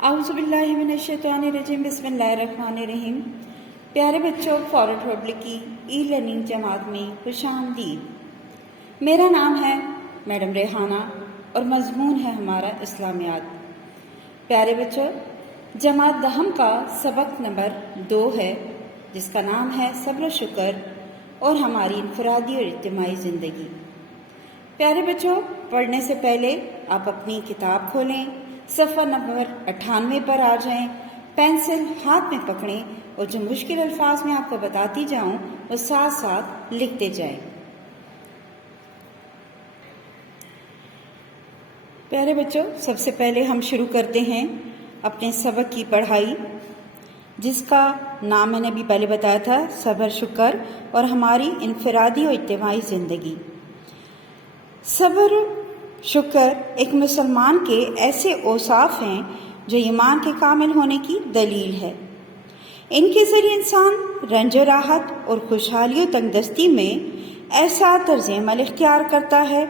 اعوذ باللہ من الشیطان الرجیم، بسم اللہ الرحمن الرحیم۔ پیارے بچوں، فارورڈ پبلک کی ای لرننگ جماعت میں خوش آمدید۔ میرا نام ہے میڈم ریحانہ اور مضمون ہے ہمارا اسلامیات۔ پیارے بچوں، جماعت دہم کا سبق نمبر 2 ہے، جس کا نام ہے صبر و شکر اور ہماری انفرادی اور اجتماعی زندگی۔ پیارے بچوں، پڑھنے سے پہلے آپ اپنی کتاب کھولیں، صفحہ نمبر 98 پر آ جائیں، پینسل ہاتھ میں پکڑیں اور جو مشکل الفاظ میں آپ کو بتاتی جاؤں وہ ساتھ ساتھ لکھتے جائیں۔ پیارے بچوں، سب سے پہلے ہم شروع کرتے ہیں اپنے سبق کی پڑھائی، جس کا نام میں نے ابھی پہلے بتایا تھا، صبر شکر اور ہماری انفرادی اور اجتماعی زندگی۔ صبر شکر ایک مسلمان کے ایسے اوصاف ہیں جو ایمان کے کامل ہونے کی دلیل ہے۔ ان کے ذریعے انسان رنج و راحت اور خوشحالی و تنگدستی میں ایسا طرز عمل اختیار کرتا ہے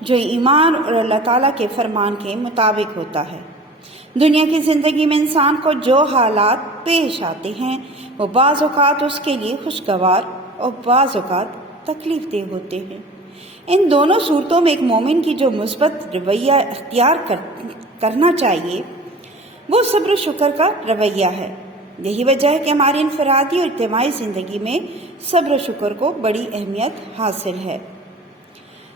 جو ایمان اور اللہ تعالیٰ کے فرمان کے مطابق ہوتا ہے۔ دنیا کی زندگی میں انسان کو جو حالات پیش آتے ہیں وہ بعض اوقات اس کے لیے خوشگوار اور بعض اوقات تکلیف دہ ہوتے ہیں۔ ان دونوں صورتوں میں ایک مومن کی جو مثبت رویہ اختیار کرنا چاہیے وہ صبر و شکر کا رویہ ہے۔ یہی وجہ ہے کہ ہماری انفرادی اور اجتماعی زندگی میں صبر و شکر کو بڑی اہمیت حاصل ہے۔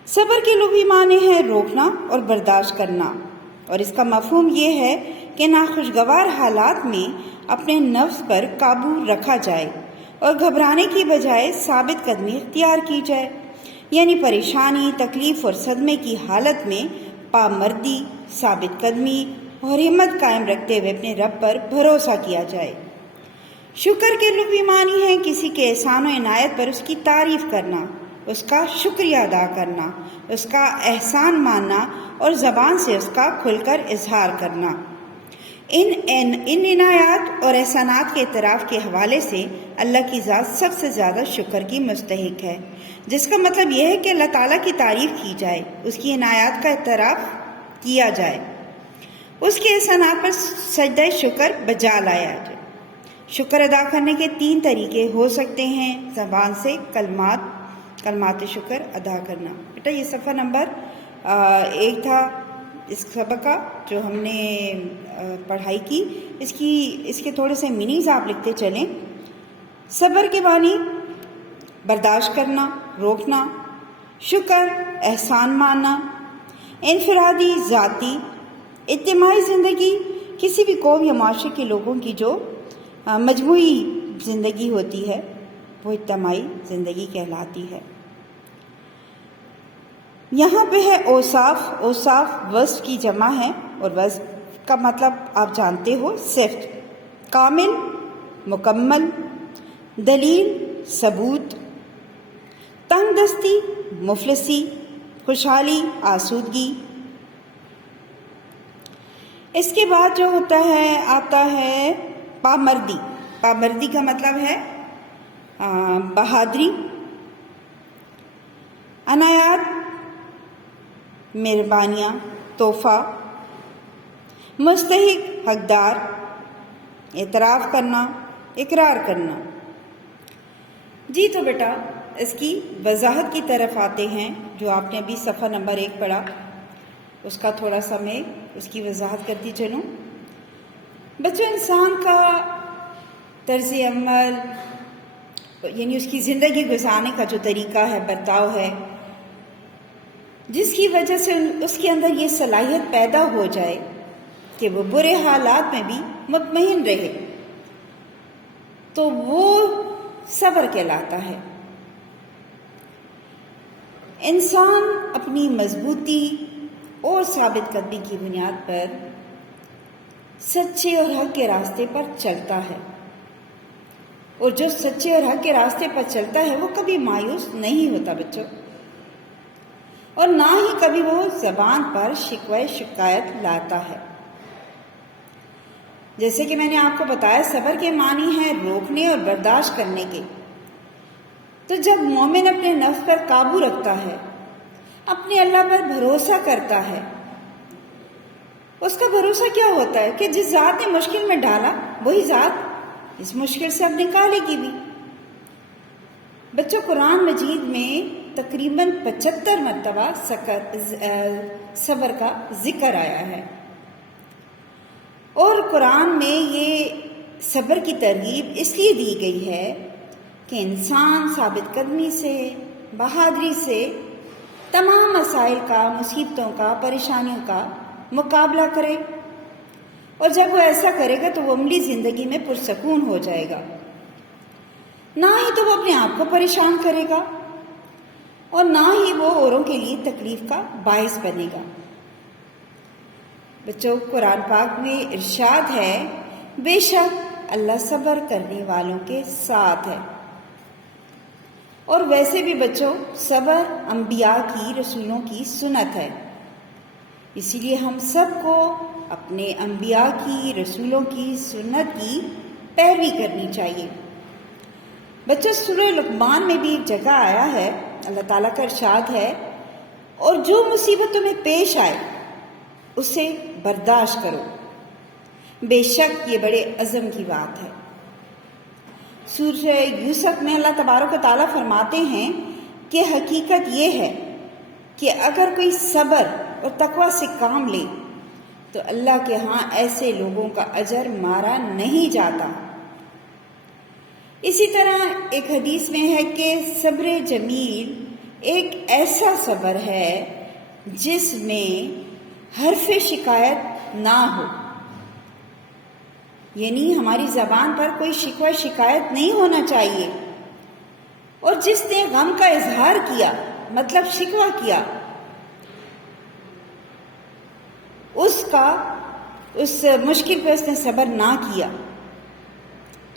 صبر کے لغوی معنی ہے روکنا اور برداشت کرنا، اور اس کا مفہوم یہ ہے کہ ناخوشگوار حالات میں اپنے نفس پر قابو رکھا جائے اور گھبرانے کی بجائے ثابت قدمی اختیار کی جائے، یعنی پریشانی، تکلیف اور صدمے کی حالت میں پامردی، ثابت قدمی اور ہمت قائم رکھتے ہوئے اپنے رب پر بھروسہ کیا جائے۔ شکر کے لغوی معنی ہے کسی کے احسان و عنایت پر اس کی تعریف کرنا، اس کا شکریہ ادا کرنا، اس کا احسان ماننا اور زبان سے اس کا کھل کر اظہار کرنا۔ ان عنایات اور احسانات کے اعتراف کے حوالے سے اللہ کی ذات سب سے زیادہ شکر کی مستحق ہے، جس کا مطلب یہ ہے کہ اللہ تعالیٰ کی تعریف کی جائے، اس کی عنایات کا اعتراف کیا جائے، اس کے احسانات پر سجدہ شکر بجا لایا جائے۔ شکر ادا کرنے کے 3 طریقے ہو سکتے ہیں۔ زبان سے کلمات شکر ادا کرنا۔ بیٹا یہ صفحہ نمبر 1 تھا اس سبق کا جو ہم نے پڑھائی کی، اس کے تھوڑے سے میننگز آپ لکھتے چلیں۔ صبر کے معنی برداشت کرنا، روکنا، شکر احسان ماننا، انفرادی، ذاتی، اجتماعی زندگی کسی بھی قوم یا معاشرے کے لوگوں کی جو مجموعی زندگی ہوتی ہے وہ اجتماعی زندگی کہلاتی ہے۔ یہاں پہ ہے اوصاف وصف کی جمع ہے، اور وصف کا مطلب آپ جانتے ہو صفت، کامل، مکمل، دلیل، ثبوت، تنگ دستی، مفلسی، خوشحالی، آسودگی۔ اس کے بعد جو آتا ہے پامردی کا مطلب ہے بہادری، عنایات، مہربانیاں، تحفہ، مستحق، حقدار، اعتراف کرنا، اقرار کرنا۔ جی تو بیٹا اس کی وضاحت کی طرف آتے ہیں، جو آپ نے ابھی صفحہ نمبر 1 پڑھا، اس کا تھوڑا سا میں اس کی وضاحت کرتی چلوں۔ بچوں، انسان کا طرز عمل یعنی اس کی زندگی گزارنے کا جو طریقہ ہے، برتاؤ ہے، جس کی وجہ سے اس کے اندر یہ صلاحیت پیدا ہو جائے کہ وہ برے حالات میں بھی مطمئن رہے، تو وہ صبر کہلاتا ہے۔ انسان اپنی مضبوطی اور ثابت قدمی کی بنیاد پر سچے اور حق کے راستے پر چلتا ہے، اور جو سچے اور حق کے راستے پر چلتا ہے وہ کبھی مایوس نہیں ہوتا بچوں، اور نہ ہی کبھی وہ زبان پر شکوہ شکایت لاتا ہے۔ جیسے کہ میں نے آپ کو بتایا، صبر کے معنی ہے روکنے اور برداشت کرنے کے۔ تو جب مومن اپنے نفس پر قابو رکھتا ہے، اپنے اللہ پر بھروسہ کرتا ہے، اس کا بھروسہ کیا ہوتا ہے کہ جس ذات نے مشکل میں ڈالا وہی ذات اس مشکل سے اب نکالے گی بھی۔ بچوں، قرآن مجید میں تقریباً 75 مرتبہ صبر کا ذکر آیا ہے، اور قرآن میں یہ صبر کی ترغیب اس لیے دی گئی ہے کہ انسان ثابت قدمی سے، بہادری سے تمام مسائل کا، مصیبتوں کا، پریشانیوں کا مقابلہ کرے، اور جب وہ ایسا کرے گا تو وہ عملی زندگی میں پرسکون ہو جائے گا، نہ ہی تو وہ اپنے آپ کو پریشان کرے گا اور نہ ہی وہ اوروں کے لیے تکلیف کا باعث بنے گا۔ بچوں، قرآن پاک میں ارشاد ہے، بے شک اللہ صبر کرنے والوں کے ساتھ ہے۔ اور ویسے بھی بچوں، صبر انبیاء کی، رسولوں کی سنت ہے، اسی لیے ہم سب کو اپنے انبیاء کی، رسولوں کی سنت کی پیروی کرنی چاہیے۔ بچوں، سورہ لقمان میں بھی ایک جگہ آیا ہے، اللہ تعالیٰ کا ارشاد ہے، اور جو مصیبت تمہیں پیش آئے اسے برداشت کرو، بے شک یہ بڑے عزم کی بات ہے۔ سورہ یوسف میں اللہ تبارک و تعالیٰ فرماتے ہیں کہ حقیقت یہ ہے کہ اگر کوئی صبر اور تقوی سے کام لے تو اللہ کے ہاں ایسے لوگوں کا اجر مارا نہیں جاتا۔ اسی طرح ایک حدیث میں ہے کہ صبر جمیل ایک ایسا صبر ہے جس میں حرف شکایت نہ ہو، یعنی ہماری زبان پر کوئی شکوہ شکایت نہیں ہونا چاہیے، اور جس نے غم کا اظہار کیا، مطلب شکوہ کیا، اس مشکل پہ اس نے صبر نہ کیا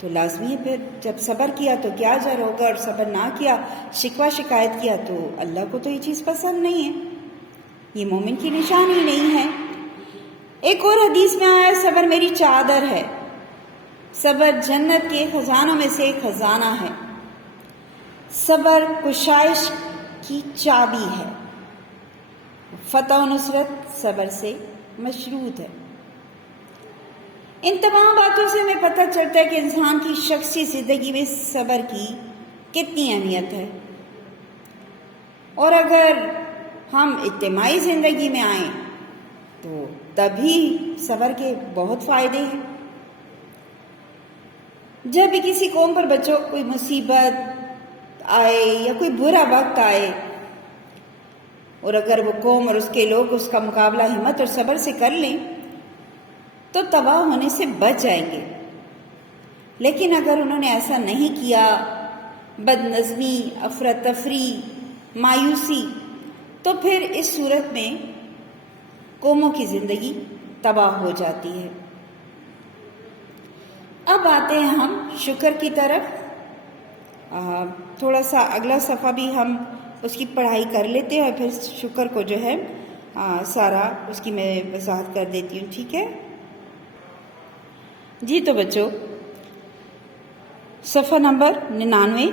تو لازمی ہے پھر جب صبر کیا تو کیا اجر ہوگا، اور صبر نہ کیا، شکوہ شکایت کیا، تو اللہ کو تو یہ چیز پسند نہیں ہے، یہ مومن کی نشانی نہیں ہے۔ ایک اور حدیث میں آیا، صبر میری چادر ہے، صبر جنت کے خزانوں میں سے ایک خزانہ ہے، صبر کشائش کی چابی ہے، فتح و نصرت صبر سے مشروط ہے۔ ان تمام باتوں سے ہمیں پتہ چلتا ہے کہ انسان کی شخصی زندگی میں صبر کی کتنی اہمیت ہے، اور اگر ہم اجتماعی زندگی میں آئیں تو تبھی صبر کے بہت فائدے ہیں۔ جب بھی کسی قوم پر بچوں کوئی مصیبت آئے یا کوئی برا وقت آئے، اور اگر وہ قوم اور اس کے لوگ اس کا مقابلہ ہمت اور صبر سے کر لیں تو تباہ ہونے سے بچ جائیں گے، لیکن اگر انہوں نے ایسا نہیں کیا، بد نظمی، افراتفری، مایوسی، تو پھر اس صورت میں قوموں کی زندگی تباہ ہو جاتی ہے۔ اب آتے ہیں ہم شکر کی طرف، تھوڑا سا اگلا صفحہ بھی ہم اس کی پڑھائی کر لیتے ہیں اور پھر شکر کو جو ہے سارا اس کی میں وضاحت کر دیتی ہوں، ٹھیک ہے جی؟ تو بچوں، صفحہ نمبر 99،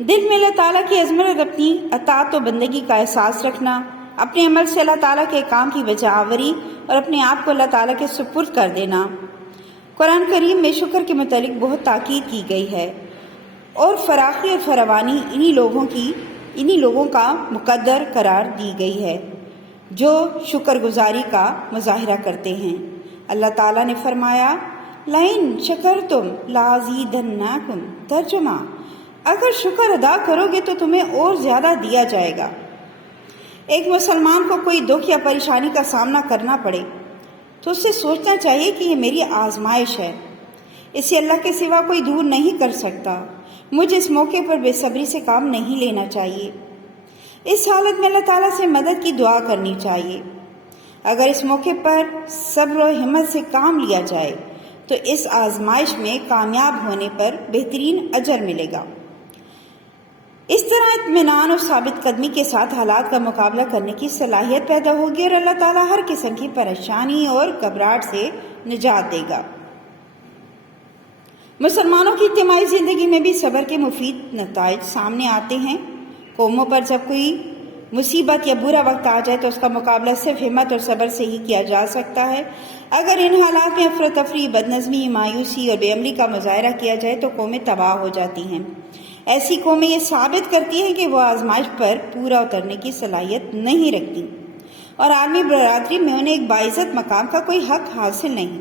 دل میں اللہ تعالیٰ کی عظمت اور اپنی اطاعت و بندگی کا احساس رکھنا، اپنے عمل سے اللہ تعالیٰ کے کام کی بجا آوری اور اپنے آپ کو اللہ تعالیٰ کے سپرد کر دینا۔ قرآن کریم میں شکر کے متعلق بہت تاکید کی گئی ہے، اور فراخی اور فراوانی انہی لوگوں کا مقدر قرار دی گئی ہے جو شکر گزاری کا مظاہرہ کرتے ہیں۔ اللہ تعالیٰ نے فرمایا، لَإِن شَكَرْتُمْ لَأَزِيدَنَّكُمْ، ترجمہ، اگر شکر ادا کرو گے تو تمہیں اور زیادہ دیا جائے گا۔ ایک مسلمان کو کوئی دکھ یا پریشانی کا سامنا کرنا پڑے تو اسے سوچنا چاہیے کہ یہ میری آزمائش ہے، اسے اللہ کے سوا کوئی دور نہیں کر سکتا، مجھے اس موقع پر بے صبری سے کام نہیں لینا چاہیے، اس حالت میں اللہ تعالیٰ سے مدد کی دعا کرنی چاہیے۔ اگر اس موقع پر صبر و ہمت سے کام لیا جائے تو اس آزمائش میں کامیاب ہونے پر بہترین اجر ملے گا۔ اس طرح اطمینان اور ثابت قدمی کے ساتھ حالات کا مقابلہ کرنے کی صلاحیت پیدا ہوگی اور اللہ تعالیٰ ہر قسم کی پریشانی اور گھبراہٹ سے نجات دے گا۔ مسلمانوں کی اجتماعی زندگی میں بھی صبر کے مفید نتائج سامنے آتے ہیں۔ قوموں پر جب کوئی مصیبت یا برا وقت آ جائے تو اس کا مقابلہ صرف ہمت اور صبر سے ہی کیا جا سکتا ہے۔ اگر ان حالات میں افراتفری، بدنظمی، مایوسی اور بے عملی کا مظاہرہ کیا جائے تو قومیں تباہ ہو جاتی ہیں۔ ایسی قومیں یہ ثابت کرتی ہیں کہ وہ آزمائش پر پورا اترنے کی صلاحیت نہیں رکھتی اور عالمی برادری میں انہیں ایک باعزت مقام کا کوئی حق حاصل نہیں،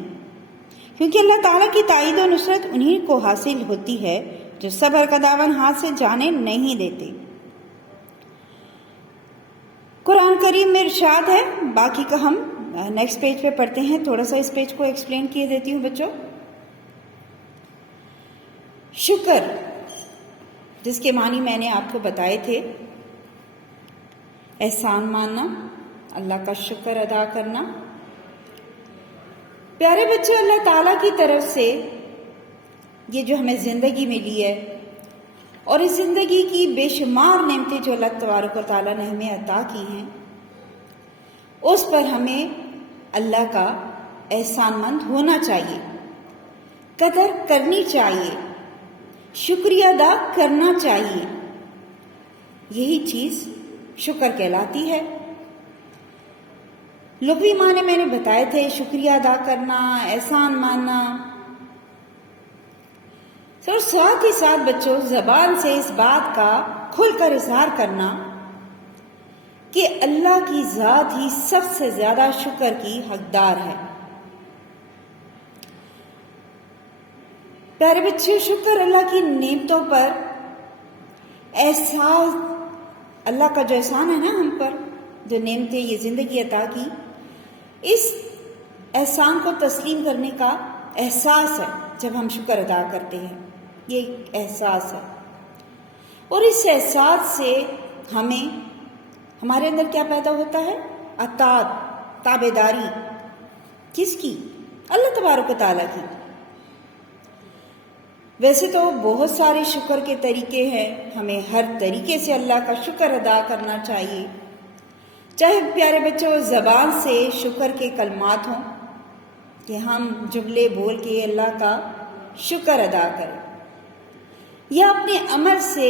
کیونکہ اللہ تعالیٰ کی تائید و نصرت انہی کو حاصل ہوتی ہے جو صبر کا دامن ہاتھ سے جانے نہیں دیتے۔ قرآن کریم میں ارشاد ہے، باقی کا ہم نیکسٹ پیج پہ پڑھتے ہیں، تھوڑا سا اس پیج کو ایکسپلین کیے دیتی ہوں بچوں۔ شکر، جس کے معنی میں نے آپ کو بتائے تھے، احسان ماننا، اللہ کا شکر ادا کرنا۔ پیارے بچوں، اللہ تعالیٰ کی طرف سے یہ جو ہمیں زندگی ملی ہے اور اس زندگی کی بے شمار نعمتیں جو اللہ تبارک و تعالیٰ نے ہمیں عطا کی ہیں، اس پر ہمیں اللہ کا احسان مند ہونا چاہیے، قدر کرنی چاہیے، شکریہ ادا کرنا چاہیے۔ یہی چیز شکر کہلاتی ہے۔ لغوی معنی میں نے بتائے تھے، شکریہ ادا کرنا، احسان ماننا، اور ساتھ ہی ساتھ بچوں زبان سے اس بات کا کھل کر اظہار کرنا کہ اللہ کی ذات ہی سب سے زیادہ شکر کی حقدار ہے۔ پیارے بچوں، شکر اللہ کی نعمتوں پر احساس، اللہ کا جو احسان ہے نا ہم پر، جو نعمتیں یہ زندگی عطا کی، اس احسان کو تسلیم کرنے کا احساس ہے جب ہم شکر ادا کرتے ہیں۔ یہ ایک احساس ہے، اور اس احساس سے ہمارے اندر کیا پیدا ہوتا ہے؟ اطاعت، تابعداری۔ کس کی؟ اللہ تبارک و تعالیٰ کی۔ ویسے تو بہت سارے شکر کے طریقے ہیں، ہمیں ہر طریقے سے اللہ کا شکر ادا کرنا چاہیے، چاہے پیارے بچوں زبان سے شکر کے کلمات ہوں کہ ہم جملے بول کے اللہ کا شکر ادا کریں، یا اپنے عمل سے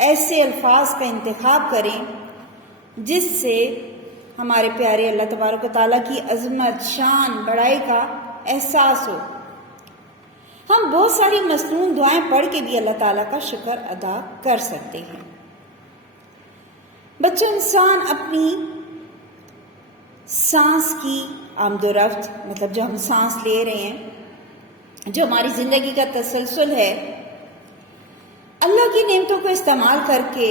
ایسے الفاظ کا انتخاب کریں جس سے ہمارے پیارے اللہ تبارک و تعالیٰ کی عظمت، شان، بڑائی کا احساس ہو۔ ہم بہت ساری مسنون دعائیں پڑھ کے بھی اللہ تعالیٰ کا شکر ادا کر سکتے ہیں۔ بچوں، انسان اپنی سانس کی آمد و رفت، مطلب جو ہم سانس لے رہے ہیں، جو ہماری زندگی کا تسلسل ہے، اللہ کی نعمتوں کو استعمال کر کے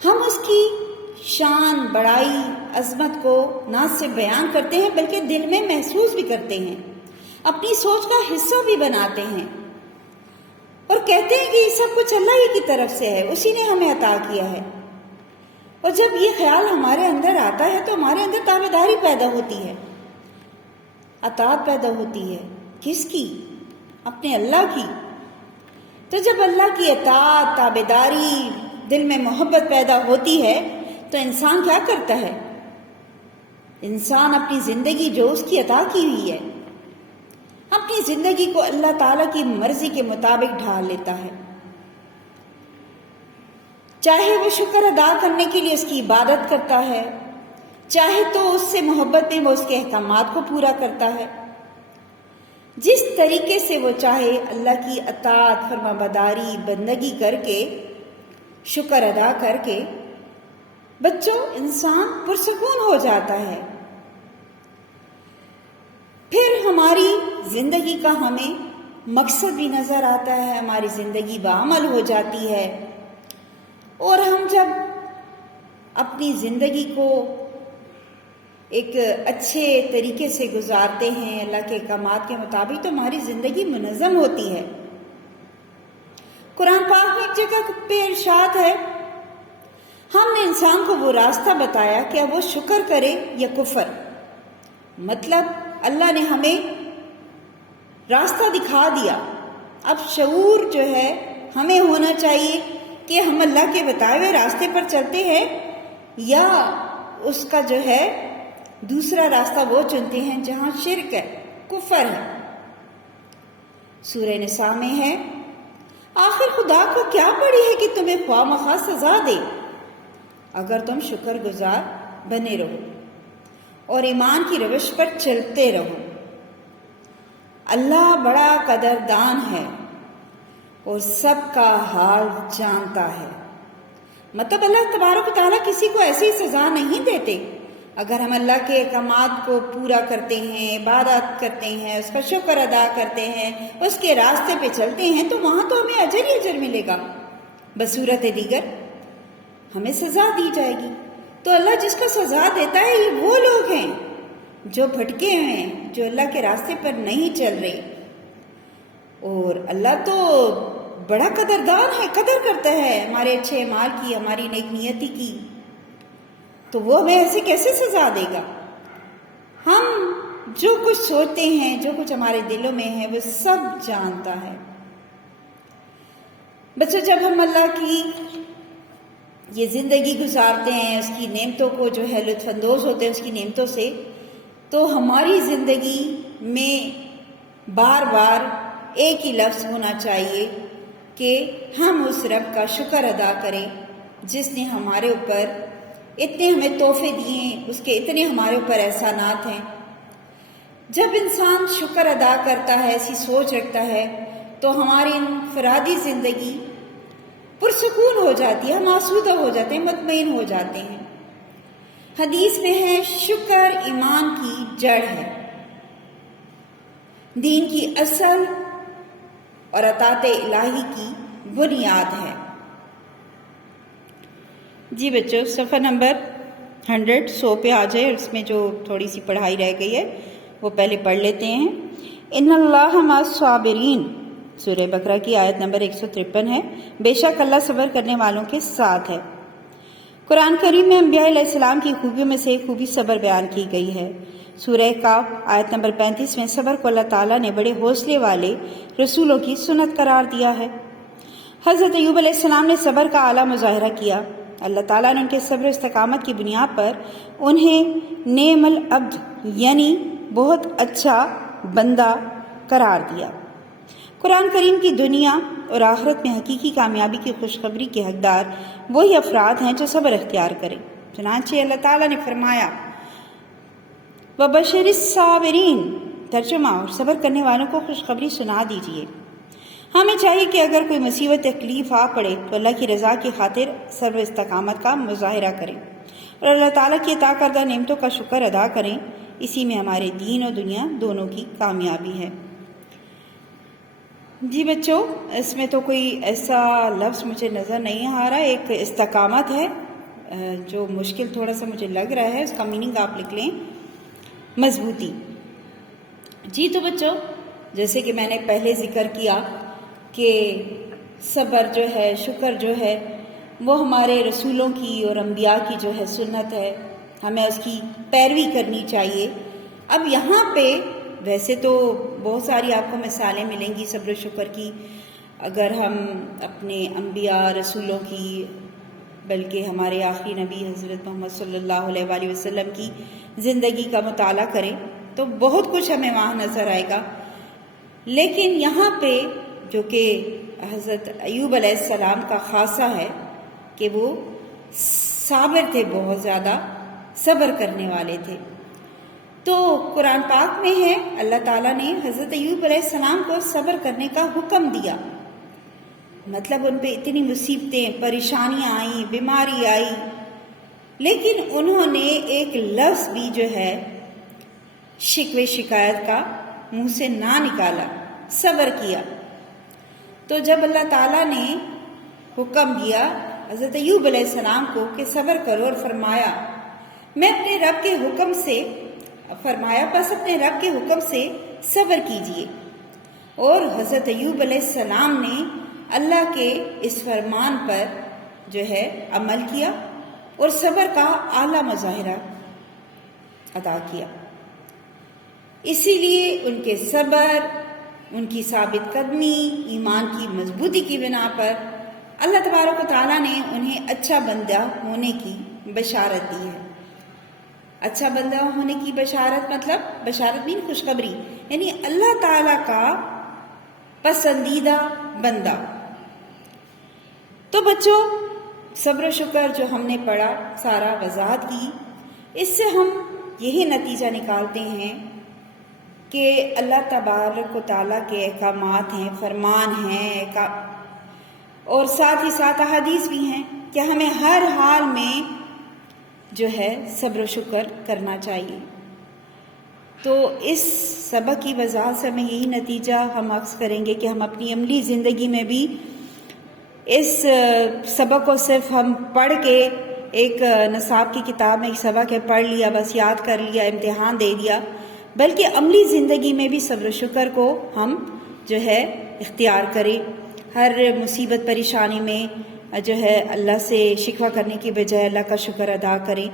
ہم اس کی شان، بڑائی، عظمت کو نہ صرف بیان کرتے ہیں بلکہ دل میں محسوس بھی کرتے ہیں، اپنی سوچ کا حصہ بھی بناتے ہیں، اور کہتے ہیں کہ یہ سب کچھ اللہ ہی کی طرف سے ہے، اسی نے ہمیں عطا کیا ہے۔ اور جب یہ خیال ہمارے اندر آتا ہے تو ہمارے اندر تابعداری پیدا ہوتی ہے، اطاعت پیدا ہوتی ہے۔ کس کی؟ اپنے اللہ کی۔ تو جب اللہ کی اطاعت، تابعداری، دل میں محبت پیدا ہوتی ہے تو انسان کیا کرتا ہے؟ انسان اپنی زندگی جو اس کی عطا کی ہوئی ہے، اپنی زندگی کو اللہ تعالیٰ کی مرضی کے مطابق ڈھال لیتا ہے، چاہے وہ شکر ادا کرنے کے لیے اس کی عبادت کرتا ہے، چاہے تو اس سے محبت میں وہ اس کے احکامات کو پورا کرتا ہے، جس طریقے سے وہ چاہے اللہ کی اطاعت، فرمانبرداری، بندگی کر کے، شکر ادا کر کے، بچوں انسان پرسکون ہو جاتا ہے۔ پھر ہماری زندگی کا ہمیں مقصد بھی نظر آتا ہے، ہماری زندگی بعمل ہو جاتی ہے، اور ہم جب اپنی زندگی کو ایک اچھے طریقے سے گزارتے ہیں اللہ کے احکامات کے مطابق تو ہماری زندگی منظم ہوتی ہے۔ قرآن پاک میں ایک جگہ پہ ارشاد ہے، ہم نے انسان کو وہ راستہ بتایا کہ وہ شکر کرے یا کفر۔ مطلب اللہ نے ہمیں راستہ دکھا دیا۔ اب شعور جو ہے ہمیں ہونا چاہیے کہ ہم اللہ کے بتائے ہوئے راستے پر چلتے ہیں یا اس کا جو ہے دوسرا راستہ وہ چنتے ہیں جہاں شرک ہے، کفر ہے۔ سورہ نساء میں ہے، آخر خدا کو کیا پڑی ہے کہ تمہیں خواہ مخواہ سزا دے اگر تم شکر گزار بنے رہو اور ایمان کی روش پر چلتے رہو۔ اللہ بڑا قدردان ہے اور سب کا حال جانتا ہے۔ مطلب اللہ تبارک و تعالیٰ کسی کو ایسی سزا نہیں دیتے۔ اگر ہم اللہ کے احکامات کو پورا کرتے ہیں، عبادت کرتے ہیں، اس کا شکر ادا کرتے ہیں، اس کے راستے پہ چلتے ہیں تو وہاں تو ہمیں اجر ہی اجر ملے گا، بصورت دیگر ہمیں سزا دی جائے گی۔ تو اللہ جس کو سزا دیتا ہے یہ وہ لوگ ہیں جو بھٹکے ہوئے ہیں، جو اللہ کے راستے پر نہیں چل رہے۔ اور اللہ تو بڑا قدردان ہے، قدر کرتا ہے ہمارے اچھے اعمال کی، ہماری نیک نیتی کی، تو وہ ہمیں ایسے کیسے سزا دے گا؟ ہم جو کچھ سوچتے ہیں، جو کچھ ہمارے دلوں میں ہے، وہ سب جانتا ہے۔ بچوں، جب ہم اللہ کی یہ زندگی گزارتے ہیں، اس کی نعمتوں کو جو ہے لطف اندوز ہوتے ہیں اس کی نعمتوں سے، تو ہماری زندگی میں بار بار ایک ہی لفظ ہونا چاہیے کہ ہم اس رب کا شکر ادا کریں جس نے ہمارے اوپر اتنے ہمیں تحفے دیے ہیں، اس کے اتنے ہمارے اوپر احسانات ہیں۔ جب انسان شکر ادا کرتا ہے، ایسی سوچ رکھتا ہے، تو ہماری انفرادی زندگی پرسکون ہو جاتی ہے، ہم آسودہ ہو جاتے ہیں، مطمئن ہو جاتے ہیں۔ حدیث میں ہے شکر ایمان کی جڑ ہے، دین کی اصل اور اطاعت الہی کی بنیاد ہے۔ جی بچوں، صفحہ نمبر 100 پہ آ جائے، اس میں جو تھوڑی سی پڑھائی رہ گئی ہے وہ پہلے پڑھ لیتے ہیں۔ ان اللہ مع الصابرین، سورہ بقرہ کی آیت نمبر 153 ہے۔ بے شک اللہ صبر کرنے والوں کے ساتھ ہے۔ قرآن کریم میں انبیاء علیہ السلام کی خوبیوں میں سے ایک خوبی صبر بیان کی گئی ہے۔ سورہ کاف آیت نمبر 35 میں صبر کو اللہ تعالیٰ نے بڑے حوصلے والے رسولوں کی سنت قرار دیا ہے۔ حضرت ایوب علیہ السلام نے صبر کا اعلیٰ مظاہرہ کیا۔ اللہ تعالیٰ نے ان کے صبر و استقامت کی بنیاد پر انہیں نعم العبد یعنی بہت اچھا بندہ قرار دیا۔ قرآن کریم کی دنیا اور آخرت میں حقیقی کامیابی کی خوشخبری کے حقدار وہی افراد ہیں جو صبر اختیار کریں۔ چنانچہ اللہ تعالیٰ نے فرمایا وَبَشِّرِ الصَّابِرِينَ، ترجمہ، اور صبر کرنے والوں کو خوشخبری سنا دیجیے۔ ہمیں چاہیے کہ اگر کوئی مصیبت تکلیف آ پڑے تو اللہ کی رضا کی خاطر صبر و استقامت کا مظاہرہ کریں اور اللہ تعالیٰ کی عطا کردہ نعمتوں کا شکر ادا کریں۔ اسی میں ہمارے دین اور دنیا دونوں کی کامیابی ہے۔ جی بچوں، اس میں تو کوئی ایسا لفظ مجھے نظر نہیں آ رہا۔ ایک استقامت ہے جو مشکل تھوڑا سا مجھے لگ رہا ہے، اس کا میننگ آپ لکھ لیں مضبوطی۔ جی تو بچوں، جیسے کہ میں نے پہلے ذکر کیا کہ صبر جو ہے، شکر جو ہے، وہ ہمارے رسولوں کی اور انبیاء کی جو ہے سنت ہے، ہمیں اس کی پیروی کرنی چاہیے۔ اب یہاں پہ ویسے تو بہت ساری آپ کو مثالیں ملیں گی صبر و شکر کی، اگر ہم اپنے انبیاء رسولوں کی، بلکہ ہمارے آخری نبی حضرت محمد صلی اللہ علیہ وآلہ وسلم کی زندگی کا مطالعہ کریں تو بہت کچھ ہمیں وہاں نظر آئے گا۔ لیکن یہاں پہ جو کہ حضرت ایوب علیہ السلام کا خاصہ ہے کہ وہ صابر تھے، بہت زیادہ صبر کرنے والے تھے۔ تو قرآن پاک میں ہے اللہ تعالیٰ نے حضرت ایوب علیہ السلام کو صبر کرنے کا حکم دیا۔ مطلب ان پہ اتنی مصیبتیں، پریشانیاں آئیں، بیماری آئی، لیکن انہوں نے ایک لفظ بھی جو ہے شکوے شکایت کا منہ سے نہ نکالا، صبر کیا۔ تو جب اللہ تعالیٰ نے حکم دیا حضرت ایوب علیہ السلام کو کہ صبر کرو، اور فرمایا میں اپنے رب کے حکم سے بس اپنے رب کے حکم سے صبر کیجئے، اور حضرت ایوب علیہ السلام نے اللہ کے اس فرمان پر جو ہے عمل کیا اور صبر کا اعلیٰ مظاہرہ ادا کیا۔ اسی لیے ان کے صبر، ان کی ثابت قدمی، ایمان کی مضبوطی کی بنا پر اللہ تبارک و تعالیٰ نے انہیں اچھا بندہ ہونے کی بشارت دی ہے۔ اچھا بندہ ہونے کی بشارت مطلب بشارت بھی خوشخبری، یعنی اللہ تعالیٰ کا پسندیدہ بندہ، تو بچوں صبر و شکر جو ہم نے پڑھا، سارا وضاحت کی، اس سے ہم یہی نتیجہ نکالتے ہیں کہ اللہ تبارک و تعالیٰ کے احکامات ہیں، فرمان ہیں، اور ساتھ ہی ساتھ احادیث بھی ہیں کہ ہمیں ہر حال میں جو ہے صبر و شکر کرنا چاہیے۔ تو اس سبق کی وضاحت سے ہمیں یہی نتیجہ ہم اخذ کریں گے کہ ہم اپنی عملی زندگی میں بھی اس سبق کو صرف ہم پڑھ کے ایک نصاب کی کتاب میں ایک سبق ہے پڑھ لیا، بس یاد کر لیا، امتحان دے دیا، بلکہ عملی زندگی میں بھی صبر و شکر کو ہم جو ہے اختیار کریں۔ ہر مصیبت پریشانی میں جو ہے اللہ سے شکوہ کرنے کی بجائے اللہ کا شکر ادا کریں۔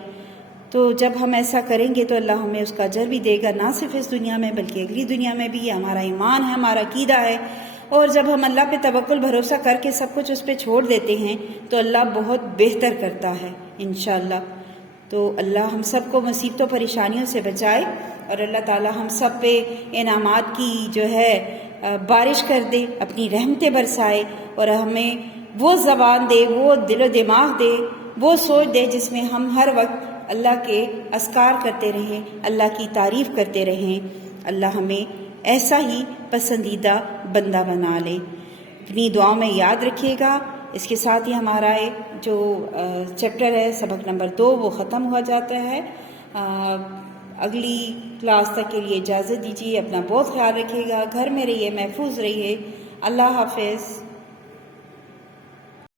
تو جب ہم ایسا کریں گے تو اللہ ہمیں اس کا اجر بھی دے گا، نہ صرف اس دنیا میں بلکہ اگلی دنیا میں بھی۔ یہ ہمارا ایمان ہے، ہمارا عقیدہ ہے، اور جب ہم اللہ پہ توکل بھروسہ کر کے سب کچھ اس پہ چھوڑ دیتے ہیں تو اللہ بہت بہتر کرتا ہے انشاءاللہ۔ تو اللہ ہم سب کو مصیبتوں پریشانیوں سے بچائے، اور اللہ تعالی ہم سب پہ انعامات کی جو ہے بارش کر دے، اپنی رحمتیں برسائے، اور ہمیں وہ زبان دے، وہ دل و دماغ دے، وہ سوچ دے جس میں ہم ہر وقت اللہ کے اذکار کرتے رہیں، اللہ کی تعریف کرتے رہیں۔ اللہ ہمیں ایسا ہی پسندیدہ بندہ بنا لے۔ اپنی دعاؤں میں یاد رکھیے گا۔ اس کے ساتھ ہی ہمارا جو چیپٹر ہے سبق نمبر 2 وہ ختم ہو جاتا ہے۔ اگلی کلاس تک کے لیے اجازت دیجیے، اپنا بہت خیال رکھیے گا، گھر میں رہیے، محفوظ رہیے۔ اللہ حافظ۔